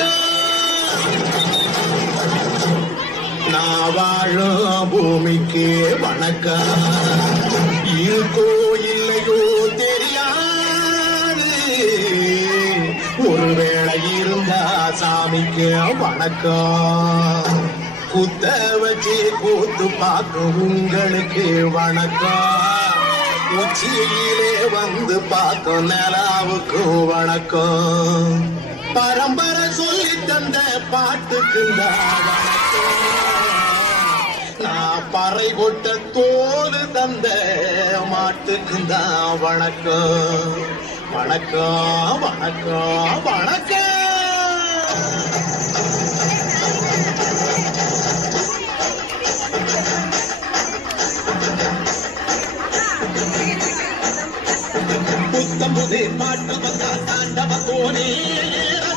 வணக்கம். நான் வாழும் பூமிக்கு வணக்கம். இருக்கோ இல்லையோ தெரியாது, ஒருவேளை இருந்தா சாமிக்கு வணக்கம். குத்த வச்சு கூத்து பார்க்கும் உங்களுக்கு வணக்கம். உச்சியிலே வந்து பார்க்கும் நிலாவுக்கு வணக்கம். பரம்பரை சொல்லி தந்த பாட்டுக்கு வணக்கம். நான் பறை கொட்ட தோடு தந்த மாட்டுக்கு தான் வணக்கம். வணக்கம் வணக்கம் வணக்கம்.